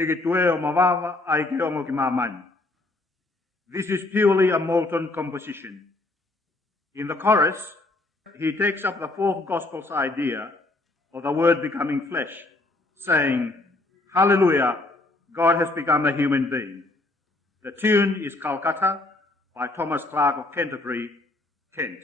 Hiki o mavava ai ke ongo ki mamani. This is purely a molten composition. In the chorus, he takes up the fourth gospel's idea of the word becoming flesh, saying, Hallelujah, God has become a human being. The tune is Calcutta by Thomas Clark of Canterbury, Kent.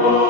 Oh